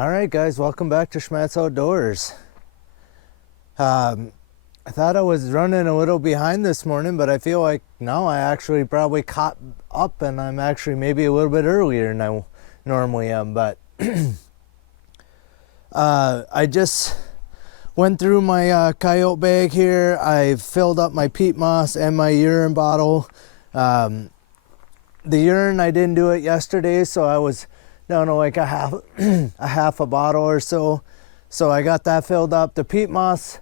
Alright guys, welcome back to Schmattz Outdoors. I thought I was running a little behind this morning, but I feel like now I actually probably caught up and I'm actually maybe a little bit earlier than I normally am. But I just went through my coyote bag here. I filled up my peat moss and my urine bottle. The urine, I didn't do it yesterday, so I was down to like a half a bottle or so. So I got that filled up. The peat moss,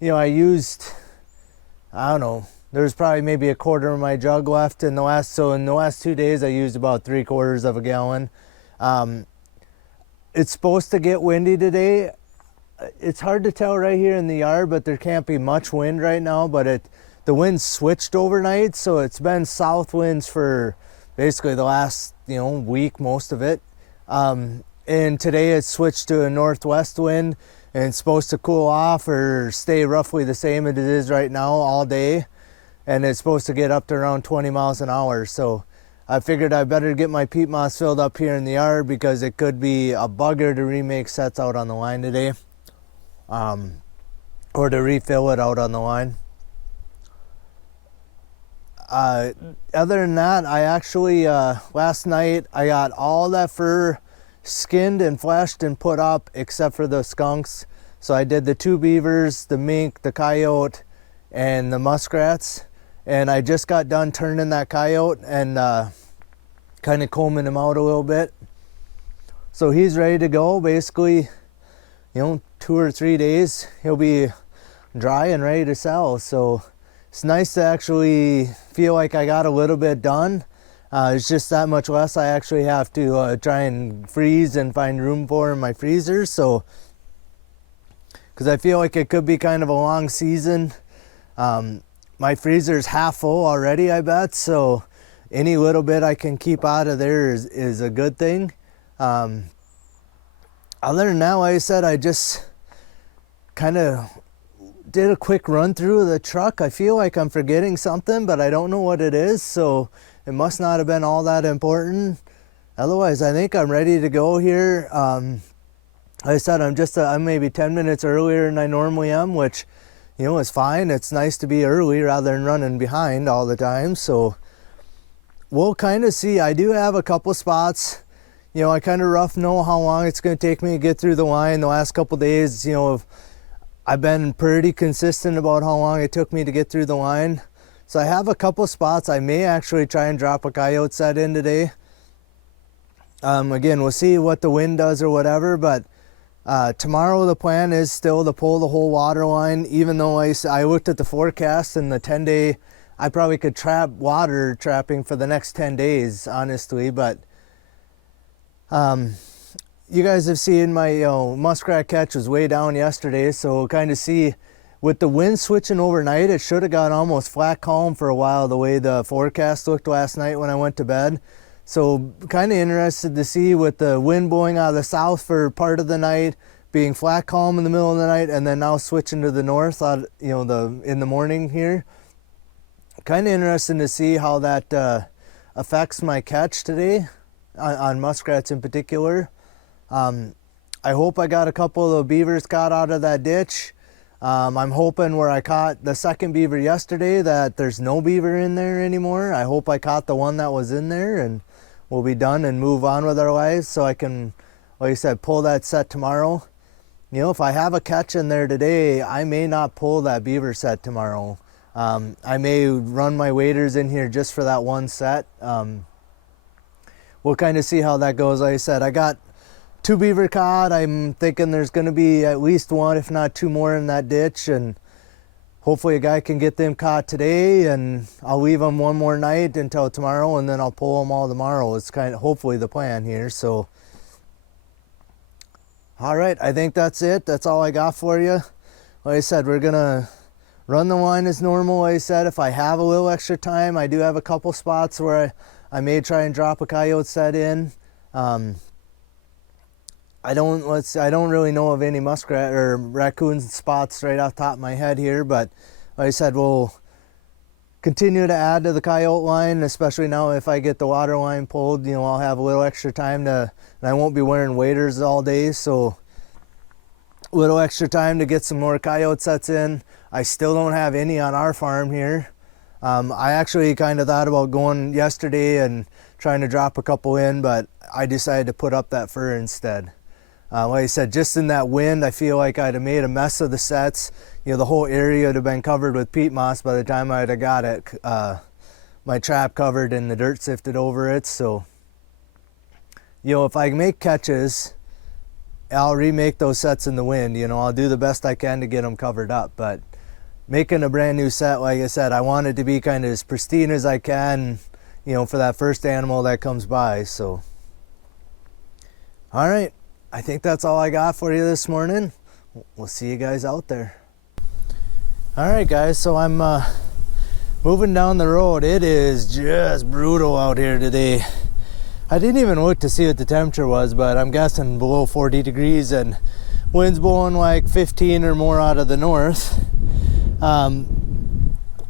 I used, I don't know, there's probably maybe a quarter of my jug left in the last 2 days I used about 3/4 of a gallon. It's supposed to get windy today. It's hard to tell right here in the yard, but there can't be much wind right now, but the wind switched overnight, so it's been south winds for basically the last week, most of it. And today it switched to a northwest wind, and it's supposed to cool off or stay roughly the same as it is right now all day, and it's supposed to get up to around 20 miles an hour. So I figured I better get my peat moss filled up here in the yard because it could be a bugger to remake sets out on the line today, or to refill it out on the line. Other than that, I actually last night I got all that fur skinned and fleshed and put up except for the skunks. So I did the 2 beavers, the mink, the coyote, and the muskrats, and I just got done turning that coyote and kind of combing him out a little bit. So he's ready to go. Basically, 2 or 3 days he'll be dry and ready to sell. So it's nice to actually feel like I got a little bit done. It's just that much less I actually have to try and freeze and find room for in my freezer. So, because I feel like it could be kind of a long season. My freezer's half full already, I bet. So any little bit I can keep out of there is a good thing. Other than that, like I said, I just kind of did a quick run through of the truck. I feel like I'm forgetting something, but I don't know what it is, so it must not have been all that important. Otherwise, I think I'm ready to go here. Like I said, I'm maybe 10 minutes earlier than I normally am, which is fine. It's nice to be early rather than running behind all the time. So we'll kind of see. I do have a couple spots. I kind of rough know how long it's going to take me to get through the line. The last couple days, I've been pretty consistent about how long it took me to get through the line. So I have a couple spots. I may actually try and drop a coyote set in today. Again, we'll see what the wind does or whatever, but tomorrow the plan is still to pull the whole water line, even though I looked at the forecast and the 10-day, I probably could trap water trapping for the next 10 days, honestly, but you guys have seen my muskrat catch was way down yesterday, so we'll kind of see with the wind switching overnight, it should have got almost flat calm for a while the way the forecast looked last night when I went to bed. So kind of interested to see with the wind blowing out of the south for part of the night, being flat calm in the middle of the night, and then now switching to the north in the morning here. Kind of interesting to see how that affects my catch today on muskrats in particular. I hope I got a couple of the beavers caught out of that ditch. I'm hoping where I caught the second beaver yesterday that there's no beaver in there anymore. I hope I caught the one that was in there and we'll be done and move on with our lives so I can, like I said, pull that set tomorrow. If I have a catch in there today, I may not pull that beaver set tomorrow. I may run my waders in here just for that one set. We'll kind of see how that goes. Like I said, I got 2 beaver caught. I'm thinking there's going to be at least 1, if not 2 more in that ditch, and hopefully a guy can get them caught today, and I'll leave them one more night until tomorrow, and then I'll pull them all tomorrow. It's kind of hopefully the plan here. So all right, I think that's it. That's all I got for you. Like I said, we're gonna run the line as normal. Like I said, if I have a little extra time, I do have a couple spots where I may try and drop a coyote set in. I don't really know of any muskrat or raccoon spots right off the top of my head here, but like I said, we'll continue to add to the coyote line, especially now if I get the water line pulled. You know, I'll have a little extra time and I won't be wearing waders all day, so a little extra time to get some more coyote sets in. I still don't have any on our farm here. I actually kind of thought about going yesterday and trying to drop a couple in, but I decided to put up that fur instead. Like I said, just in that wind, I feel like I'd have made a mess of the sets. You know, the whole area would have been covered with peat moss by the time I'd have got it. My trap covered and the dirt sifted over it. So, you know, if I make catches, I'll remake those sets in the wind. You know, I'll do the best I can to get them covered up. But making a brand new set, like I said, I want it to be kind of as pristine as I can, you know, for that first animal that comes by. So, all right. I think that's all I got for you this morning. We'll see you guys out there. All right, guys, so I'm moving down the road. It is just brutal out here today. I didn't even look to see what the temperature was, but I'm guessing below 40 degrees and winds blowing like 15 or more out of the north. I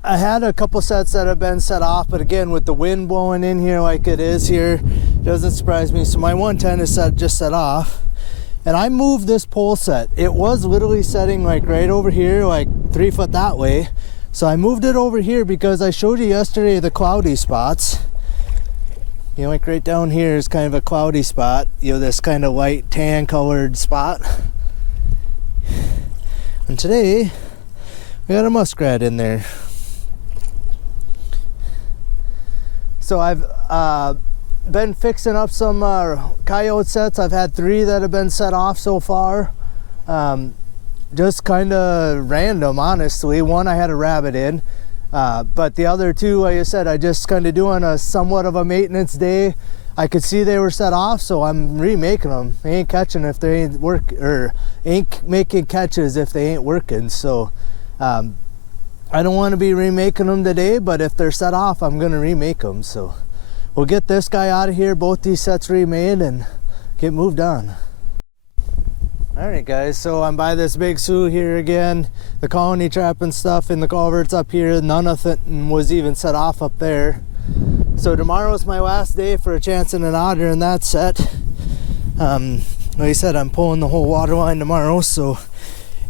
had a couple sets that have been set off, but again, with the wind blowing in here like it is here, it doesn't surprise me. So my 110 is just set off. And I moved this pole set. It was literally setting like right over here, like 3 foot that way. So I moved it over here because I showed you yesterday the cloudy spots. You know, like right down here is kind of a cloudy spot. You know, this kind of light tan colored spot. And today, we got a muskrat in there. So I've been fixing up some coyote sets. I've had 3 that have been set off so far. Just kind of random, honestly. One I had a rabbit in, but the other 2, like I said, I just kind of doing a somewhat of a maintenance day. I could see they were set off, so I'm remaking them. They ain't catching if they ain't ain't making catches if they ain't working. So I don't want to be remaking them today, but if they're set off, I'm gonna remake them. So we'll get this guy out of here, both these sets remade, and get moved on. All right, guys, so I'm by this big slough here again. The colony trapping stuff in the culverts up here, none of it was even set off up there. So tomorrow's my last day for a chance in an otter in that set. Like I said, I'm pulling the whole water line tomorrow, so,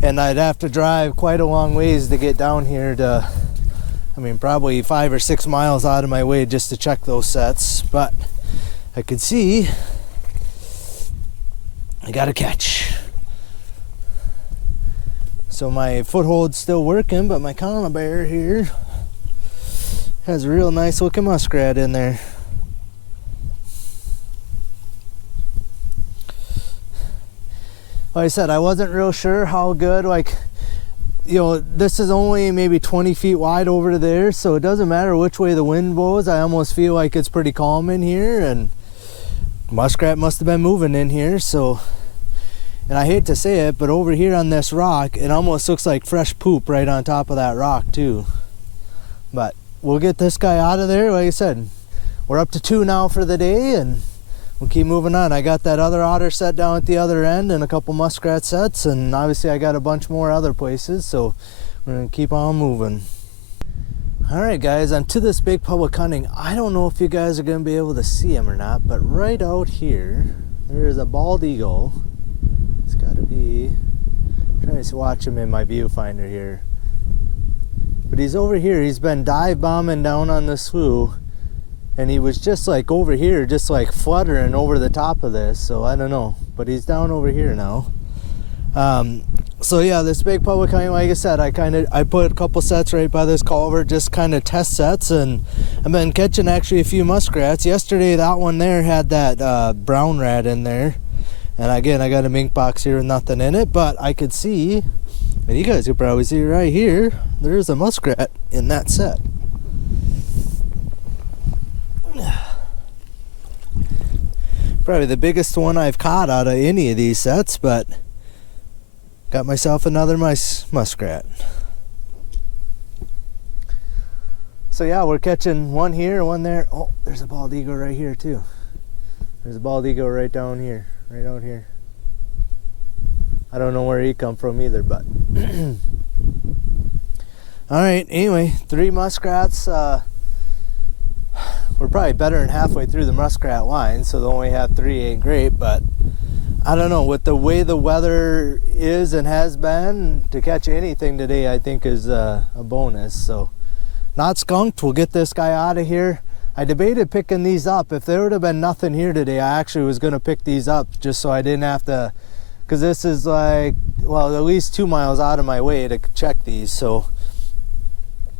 and I'd have to drive quite a long ways to get down here to, I mean, probably 5 or 6 miles out of my way just to check those sets. But I could see I got a catch. So my foothold's still working, but my conibear here has a real nice looking muskrat in there. Like I said, I wasn't real sure how good, like, you know, this is only maybe 20 feet wide over to there, so it doesn't matter which way the wind blows. I almost feel like it's pretty calm in here, and muskrat must have been moving in here. So, and I hate to say it, but over here on this rock, it almost looks like fresh poop right on top of that rock too. But we'll get this guy out of there. Like I said, we're up to 2 now for the day, and we'll keep moving on. I got that other otter set down at the other end and a couple muskrat sets, and obviously I got a bunch more other places, so we're gonna keep on moving. All right, guys, on to this big public hunting. I don't know if you guys are gonna be able to see him or not, but right out here, there is a bald eagle. It's gotta be, I'm trying to watch him in my viewfinder here. But he's over here. He's been dive bombing down on the slough, and he was just like over here, just like fluttering over the top of this. So I don't know, but he's down over here now. So yeah, this big public hunting, like I said, I put a couple sets right by this culvert, just kind of test sets, and I've been catching actually a few muskrats. Yesterday, that one there had that brown rat in there, and again, I got a mink box here with nothing in it, but I could see, and you guys could probably see right here, there's a muskrat in that set. Probably the biggest one I've caught out of any of these sets, but got myself another muskrat. So yeah, we're catching one here, one there. Oh, there's a bald eagle right here too. There's a bald eagle right down here, right out here. I don't know where he come from either, but All right, anyway, 3 muskrats. We're probably better than halfway through the muskrat line, so to only have 3 ain't great, but I don't know, with the way the weather is and has been, to catch anything today I think is a bonus. So not skunked, we'll get this guy out of here. I debated picking these up. If there would have been nothing here today, I actually was going to pick these up just so I didn't have to, because this is like, well, at least 2 miles out of my way to check these. So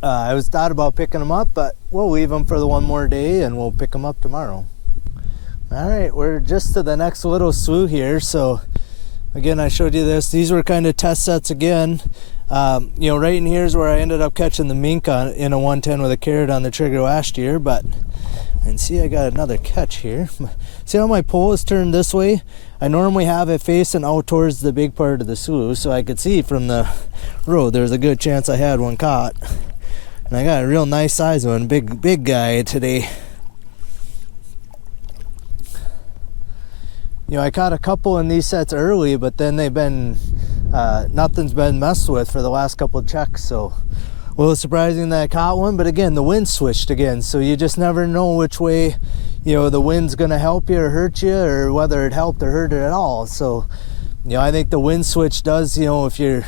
I was thought about picking them up, but we'll leave them for the one more day and we'll pick them up tomorrow. All right, we're just to the next little slough here. So again, I showed you this. These were kind of test sets again. You know, right in here is where I ended up catching the mink in a 110 with a carrot on the trigger last year. But, and see, I got another catch here. See how my pole is turned this way? I normally have it facing out towards the big part of the slough, so I could see from the road there's a good chance I had one caught. And I got a real nice size one, big guy today. You know, I caught a couple in these sets early, but then they've been, nothing's been messed with for the last couple of checks. So a little surprising that I caught one, but again, the wind switched again. So you just never know which way, you know, the wind's gonna help you or hurt you, or whether it helped or hurt it at all. So, you know, I think the wind switch does, you know, if you're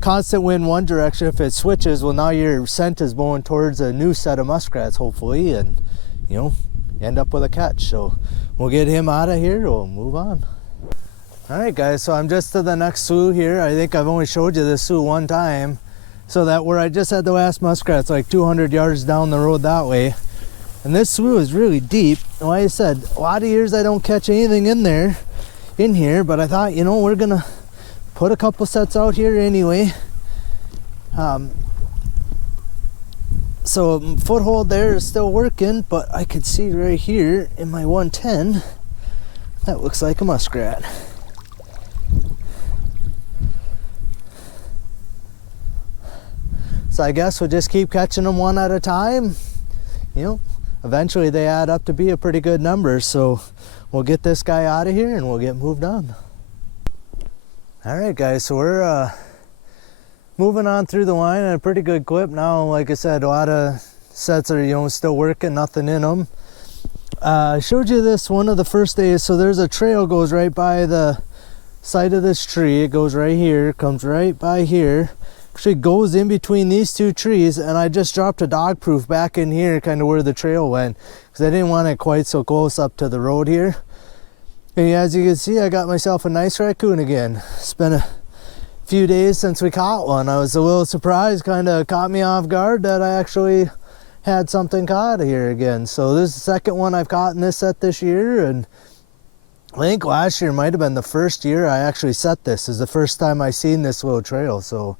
constant wind one direction, if it switches, well, now your scent is blowing towards a new set of muskrats, hopefully, and, you know, end up with a catch. So we'll get him out of here, we'll move on. All right, guys, so I'm just to the next slough here. I think I've only showed you this slough one time. So that where I just had the last muskrat, it's like 200 yards down the road that way. And this slough is really deep. And like I said, a lot of years I don't catch anything in here, but I thought, you know, we're gonna put a couple sets out here anyway. So foothold there is still working, but I could see right here in my 110, that looks like a muskrat. So I guess we'll just keep catching them one at a time. You know, eventually they add up to be a pretty good number. So we'll get this guy out of here and we'll get moved on. All right, guys, so we're moving on through the line at a pretty good clip now. Like I said, a lot of sets are, you know, still working, nothing in them. I showed you this one of the first days. So there's a trail goes right by the side of this tree. It goes right here, comes right by here. Actually goes in between these 2 trees, and I just dropped a dog proof back in here, kind of where the trail went, because I didn't want it quite so close up to the road here. And as you can see, I got myself a nice raccoon again. It's been a few days since we caught one. I was a little surprised, kind of caught me off guard that I actually had something caught here again. So this is the second one I've caught in this set this year, and I think last year might have been the first year I actually set this. This is the first time I seen this little trail. So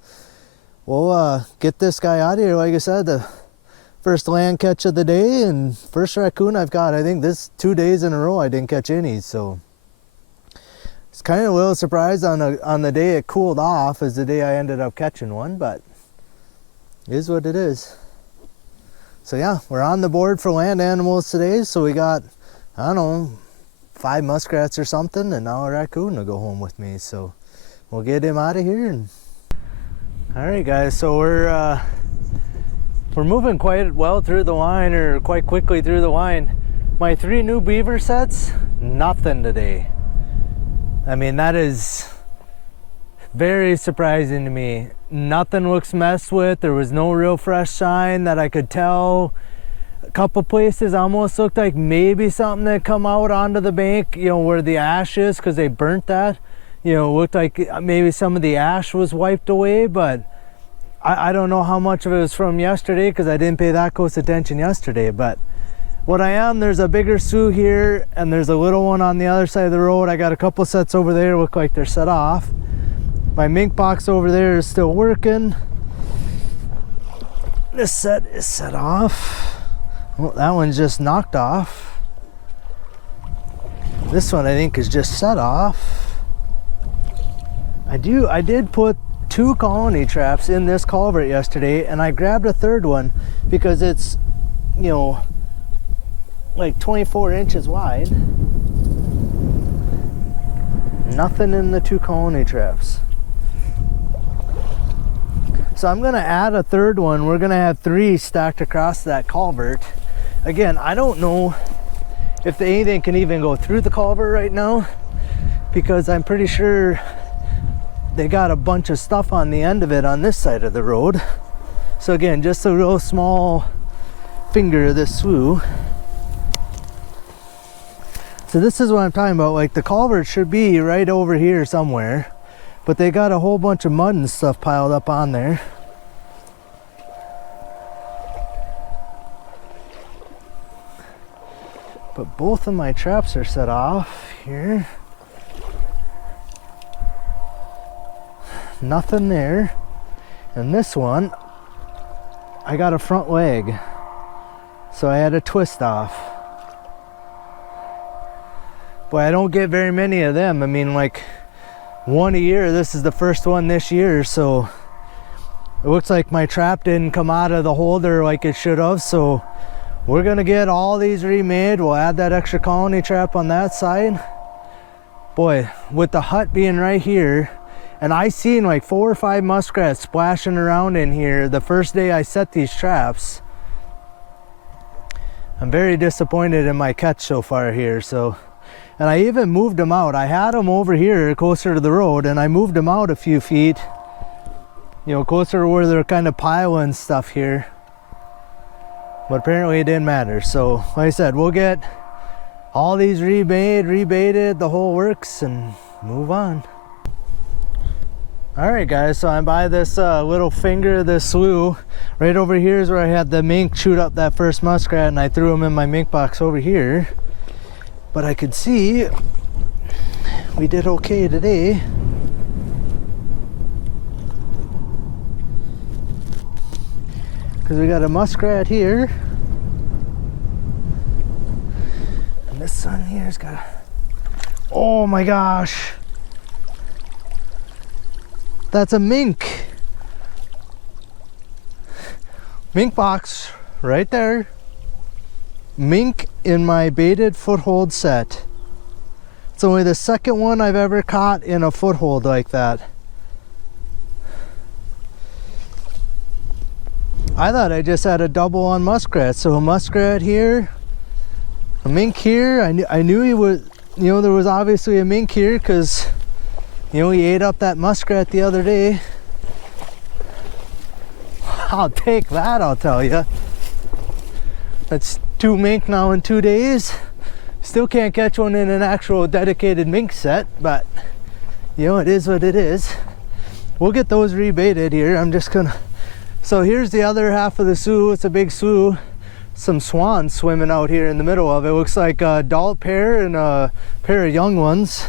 we'll get this guy out of here. Like I said, the first land catch of the day and first raccoon I've got. I think this 2 days in a row I didn't catch any. So it's kind of a little surprised on the day it cooled off is the day I ended up catching one, but it is what it is. So yeah, we're on the board for land animals today. So we got, I don't know, 5 muskrats or something, and now a raccoon to go home with me. So we'll get him out of here. And all right, guys, so we're moving quite well through the line, or quite quickly through the line. My 3 new beaver sets, nothing today. I mean, that is very surprising to me. Nothing looks messed with. There was no real fresh shine that I could tell. A couple places almost looked like maybe something that come out onto the bank, you know, where the ash is, because they burnt that. You know, looked like maybe some of the ash was wiped away, but I don't know how much of it was from yesterday, because I didn't pay that close attention yesterday. But what I am, there's a bigger slough here, and there's a little one on the other side of the road. I got a couple sets over there, look like they're set off. My mink box over there is still working. This set is set off. Well, that one's just knocked off. This one I think is just set off. I did put 2 colony traps in this culvert yesterday, and I grabbed a 3rd one because it's, you know, like 24 inches wide. Nothing in the 2 colony traps. So I'm gonna add a third one. We're gonna have 3 stacked across that culvert. Again, I don't know if anything can even go through the culvert right now, because I'm pretty sure they got a bunch of stuff on the end of it on this side of the road. So again, just a real small finger of this slough. So this is what I'm talking about. Like, the culvert should be right over here somewhere, but they got a whole bunch of mud and stuff piled up on there. But both of my traps are set off here. Nothing there. And this one, I got a front leg, so I had to twist off. Boy, I don't get very many of them. I mean, like, one a year. This is the first one this year, so it looks like my trap didn't come out of the holder like it should have. So we're gonna get all these remade. We'll add that extra colony trap on that side. Boy, with the hut being right here, and I seen like 4 or 5 muskrats splashing around in here the first day I set these traps. I'm very disappointed in my catch so far here. So, and I even moved them out. I had them over here closer to the road, and I moved them out a few feet, you know, closer to where they're kind of piling stuff here. But apparently it didn't matter. So like I said, we'll get all these remade, rebaited, the whole works, and move on. All right, guys, so I'm by this little finger of this slough. Right over here is where I had the mink shoot up that first muskrat, and I threw him in my mink box over here. But I could see we did okay today. Because we got a muskrat here. And this one here's got a... Oh my gosh. That's a mink. Mink box right there. Mink in my baited foothold set. It's only the second one I've ever caught in a foothold like that. I thought I just had a double on muskrat. So a muskrat here, a mink here. I knew he was, you know, there was obviously a mink here because, you know, he ate up that muskrat the other day. I'll take that, I'll tell you. That's 2 mink now in 2 days. Still can't catch one in an actual dedicated mink set, but you know, it is what it is. We'll get those rebaited here. I'm just gonna... So here's the other half of the slough. It's a big slough. Some swans swimming out here in the middle of it. Looks like a adult pair and a pair of young ones.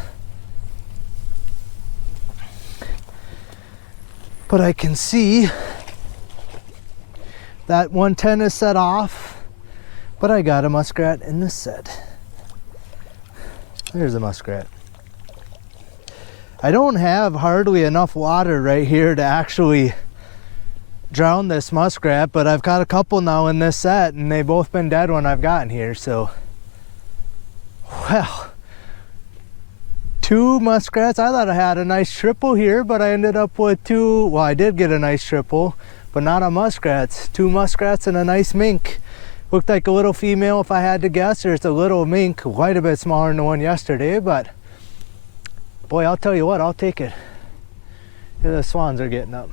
But I can see that 110 is set off. But I got a muskrat in this set. There's a muskrat. I don't have hardly enough water right here to actually drown this muskrat, but I've got a couple now in this set, and they've both been dead when I've gotten here. So, well, 2 muskrats. I thought I had a nice triple here, but I ended up with 2. Well, I did get a nice triple, but not on muskrats. 2 muskrats and a nice mink. Looked like a little female if I had to guess, or it's a little mink, quite a bit smaller than the one yesterday, but boy, I'll tell you what, I'll take it. Yeah, the swans are getting up.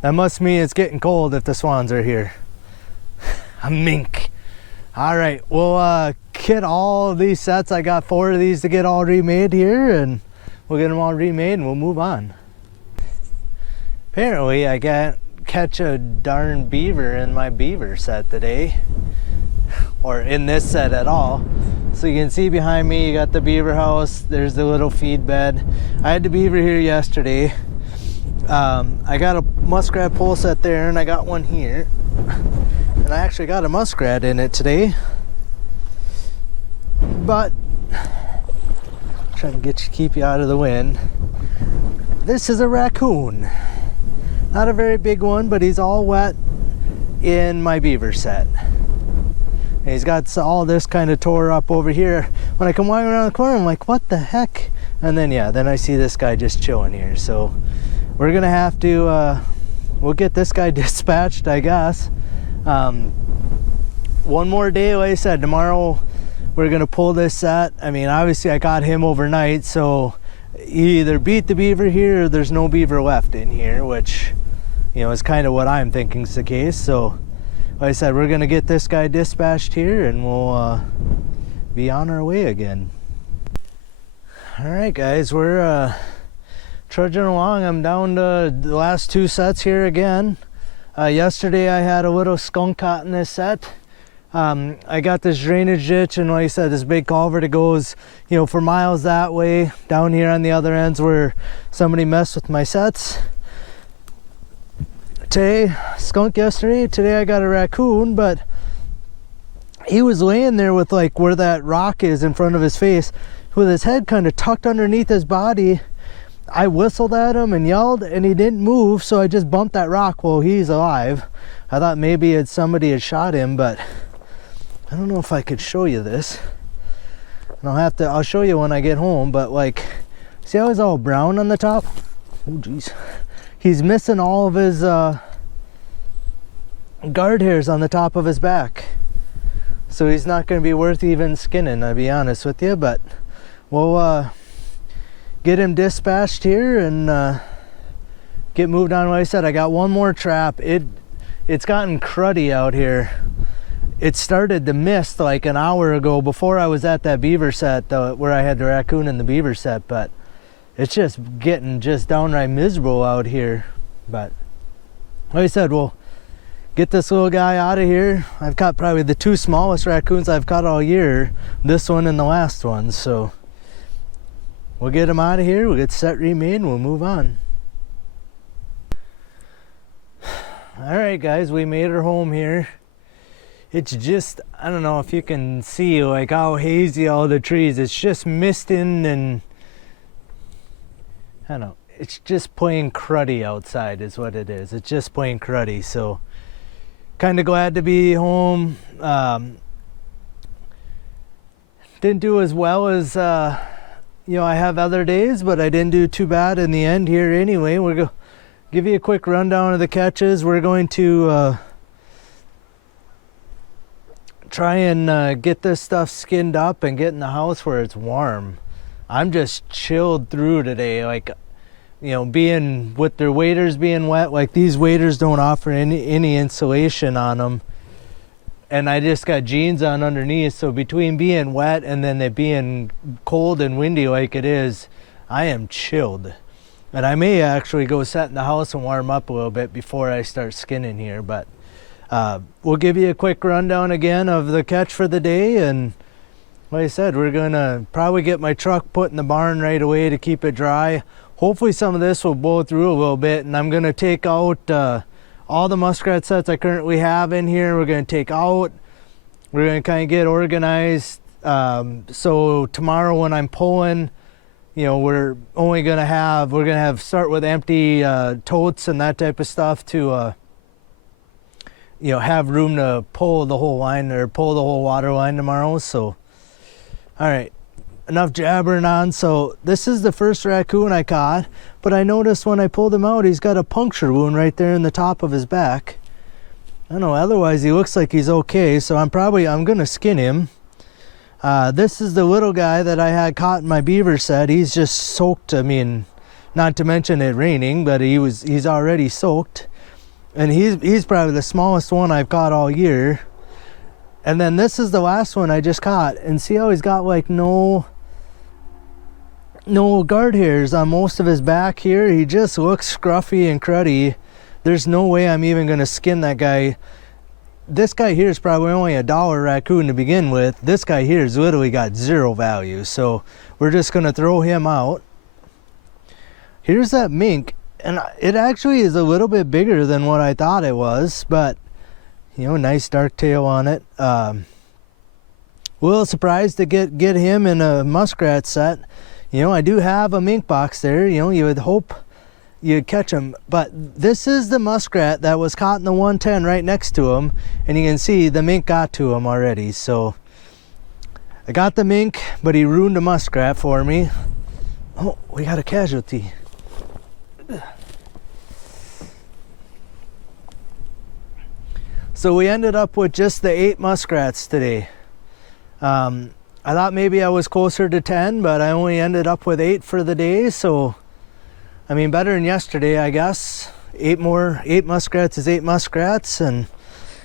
That must mean it's getting cold if the swans are here. A mink. All right, we'll get all of these sets. I got 4 of these to get all remade here, and we'll get them all remade and we'll move on. Apparently I can't catch a darn beaver in my beaver set today, or in this set at all. So you can see behind me, you got the beaver house, there's the little feed bed. I had the beaver here yesterday. I got a muskrat pole set there, and I got one here, and I actually got a muskrat in it today. But trying to keep you out of the wind. This is a raccoon. Not a very big one, but he's all wet in my beaver set. And he's got all this kind of tore up over here. When I come walking around the corner, I'm like, what the heck? And then, yeah, then I see this guy just chilling here. So we're gonna have to, we'll get this guy dispatched, I guess. One more day, like I said, tomorrow we're gonna pull this set. I mean, obviously I got him overnight, so he either beat the beaver here or there's no beaver left in here, which, you know, is kind of what I'm thinking is the case. So like I said, we're gonna get this guy dispatched here and we'll be on our way again. All right, guys, we're trudging along. I'm down to the last 2 sets here again. Yesterday I had a little skunk caught in this set. I got this drainage ditch, and like I said, this big culvert that goes, you know, for miles that way. Down here on the other ends where somebody messed with my sets. Today, skunk yesterday. Today I got a raccoon, but he was laying there with like where that rock is in front of his face, with his head kind of tucked underneath his body. I whistled at him and yelled, and he didn't move, so I just bumped that rock. Well, he's alive. I thought maybe somebody had shot him, but I don't know if I could show you this. And I'll show you when I get home, but like, see how he's all brown on the top? Oh geez. He's missing all of his guard hairs on the top of his back. So he's not going to be worth even skinning, I'll be honest with you, but we'll get him dispatched here and get moved on. Like I said, I got one more trap. It's gotten cruddy out here. It started to mist like an hour ago before I was at that beaver set, where I had the raccoon and the beaver set, but it's just getting just downright miserable out here. But like I said, we'll get this little guy out of here. I've caught probably the 2 smallest raccoons I've caught all year, this one and the last one, so we'll get him out of here. We'll get set remade and we'll move on. All right, guys, we made her home here. It's just, I don't know if you can see like how hazy all the trees. It's just misting, and I don't know. It's just plain cruddy outside is what it is. It's just plain cruddy. So kind of glad to be home. Didn't do as well as you know, I have other days, but I didn't do too bad in the end here anyway. We're going to give you a quick rundown of the catches. We're going to try and get this stuff skinned up and get in the house where it's warm. I'm just chilled through today, like, you know, being with their waders being wet. Like, these waders don't offer any insulation on them, and I just got jeans on underneath, so between being wet and then it being cold and windy like it is, I am chilled. And I may actually go set in the house and warm up a little bit before I start skinning here, but we'll give you a quick rundown again of the catch for the day. And like I said, we're gonna probably get my truck put in the barn right away to keep it dry. Hopefully some of this will blow through a little bit, and I'm gonna take out all the muskrat sets I currently have in here. We're gonna take out, we're gonna kind of get organized, so tomorrow when I'm pulling, you know, we're gonna have start with empty totes and that type of stuff to you know, have room to pull the whole line or pull the whole water line tomorrow. So all right, enough jabbering on. So this is the first raccoon I caught, but I noticed when I pulled him out, he's got a puncture wound right there in the top of his back. I don't know, otherwise he looks like he's okay, so I'm gonna skin him. This is the little guy that I had caught in my beaver set. He's just soaked. I mean, not to mention it raining, but he's already soaked. And he's probably the smallest one I've caught all year. And then this is the last one I just caught, and see how he's got like no guard hairs on most of his back here. He just looks scruffy and cruddy. There's no way I'm even gonna skin that guy. This guy here is probably only $1 raccoon to begin with. This guy here has literally got 0 value, so we're just gonna throw him out. Here's that mink, and it actually is a little bit bigger than what I thought it was, but you know, nice dark tail on it. A little surprised to get him in a muskrat set. You know, I do have a mink box there. You know, you would hope, you'd catch them. But this is the muskrat that was caught in the 110 right next to him, and you can see the mink got to him already. So I got the mink, but he ruined a muskrat for me. Oh, we got a casualty. So we ended up with just the 8 muskrats today. I thought maybe I was closer to 10, but I only ended up with 8 for the day. So, I mean, better than yesterday, I guess. 8 muskrats is 8 muskrats, and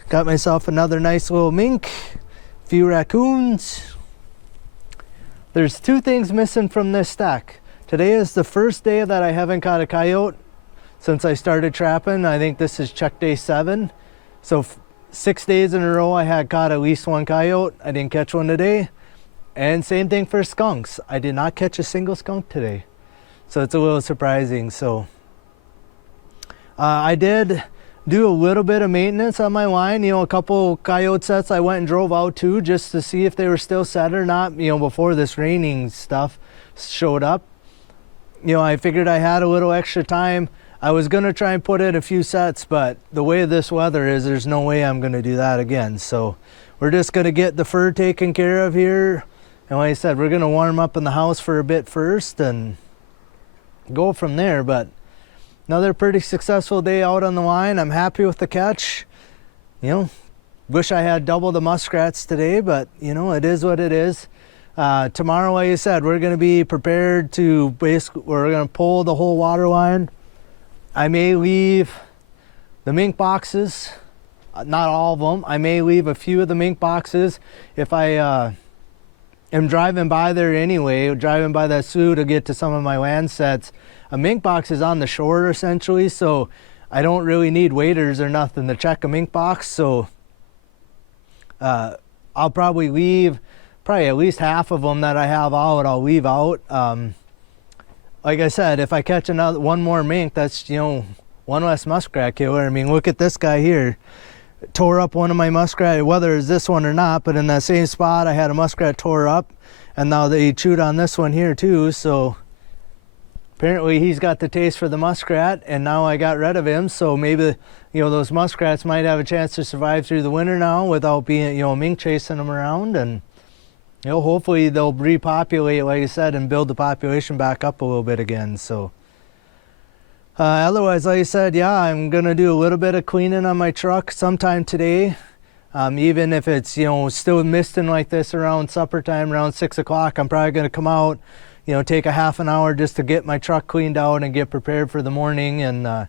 got myself another nice little mink, a few raccoons. There's 2 things missing from this stack. Today is the first day that I haven't caught a coyote since I started trapping. I think this is check day 7. So 6 days in a row I had caught at least 1 coyote. I didn't catch one today. And same thing for skunks. I did not catch a single skunk today. So it's a little surprising. So I did do a little bit of maintenance on my line. You know, a couple coyote sets I went and drove out to just to see if they were still set or not, you know, before this raining stuff showed up. You know, I figured I had a little extra time. I was going to try and put in a few sets, but the way this weather is, there's no way I'm going to do that again. So we're just going to get the fur taken care of here. And like I said, we're going to warm up in the house for a bit first and go from there. But another pretty successful day out on the line. I'm happy with the catch. You know, wish I had double the muskrats today, but you know, it is what it is. Tomorrow, like I said, we're going to be prepared to we're going to pull the whole water line. I may leave the mink boxes, not all of them. I may leave a few of the mink boxes if I am driving by there anyway, driving by that slough to get to some of my land sets. A mink box is on the shore essentially, so I don't really need waders or nothing to check a mink box. So I'll probably leave at least half of them that I have out, I'll leave out. Like I said, if I catch one more mink, that's, you know, one less muskrat killer. I mean, look at this guy here. Tore up one of my muskrat, whether it's this one or not, but in that same spot I had a muskrat tore up, and now they chewed on this one here too. So apparently he's got the taste for the muskrat, and now I got rid of him. So maybe, you know, those muskrats might have a chance to survive through the winter now without being, you know, mink chasing them around. And you know, hopefully they'll repopulate, like I said, and build the population back up a little bit again. So otherwise, like I said, yeah, I'm gonna do a little bit of cleaning on my truck sometime today. Even if it's, you know, still misting like this around supper time, around 6 o'clock, I'm probably gonna come out, you know, take a half an hour just to get my truck cleaned out and get prepared for the morning, and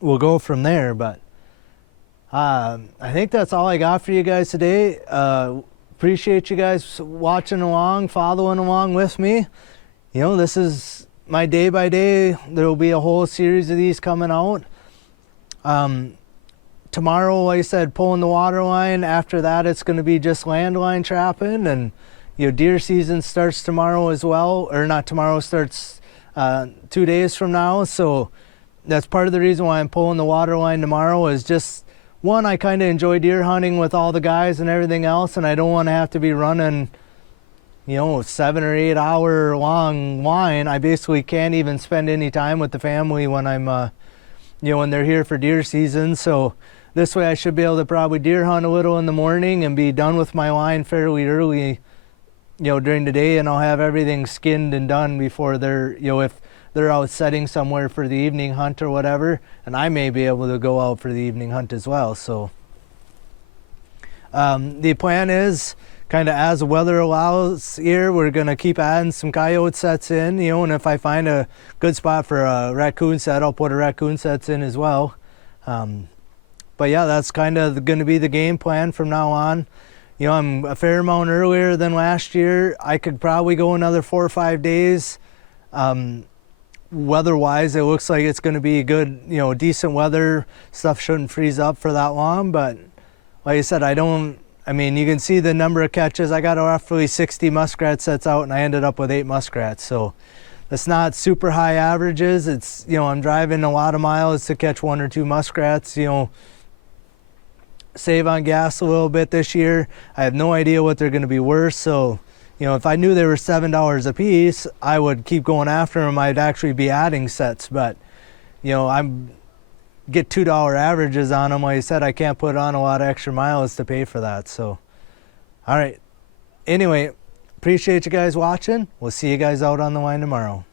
we'll go from there. But I think that's all I got for you guys today. Appreciate you guys watching along, following along with me. You know, this is my day by day. There will be a whole series of these coming out. Tomorrow, like I said, pulling the water line. After that, it's going to be just landline trapping, and you know, deer season starts tomorrow as well, or not tomorrow, starts 2 days from now. So that's part of the reason why I'm pulling the water line tomorrow, is just one, I kind of enjoy deer hunting with all the guys and everything else, and I don't want to have to be running, you know, 7 or 8 hour long line. I basically can't even spend any time with the family when I'm, you know, when they're here for deer season. So this way I should be able to probably deer hunt a little in the morning and be done with my line fairly early, you know, during the day, and I'll have everything skinned and done before they're, you know, if they're out setting somewhere for the evening hunt or whatever, and I may be able to go out for the evening hunt as well. So the plan is kind of, as the weather allows here, we're going to keep adding some coyote sets in, you know, and if I find a good spot for a raccoon set, I'll put a raccoon sets in as well. But yeah, that's kind of going to be the game plan from now on. You know, I'm a fair amount earlier than last year. I could probably go another 4 or 5 days. Weather-wise, it looks like it's going to be good, you know, decent weather. Stuff shouldn't freeze up for that long, but like I said, I mean, you can see the number of catches. I got roughly 60 muskrat sets out, and I ended up with 8 muskrats. So that's not super high averages. It's, you know, I'm driving a lot of miles to catch 1 or 2 muskrats, you know, save on gas a little bit this year. I have no idea what they're going to be worth, so, You know, if I knew they were $7 a piece, I would keep going after them. I'd actually be adding sets, but you know, I'm get $2 averages on them. Like I said, I can't put on a lot of extra miles to pay for that. So, all right. Anyway, appreciate you guys watching. We'll see you guys out on the line tomorrow.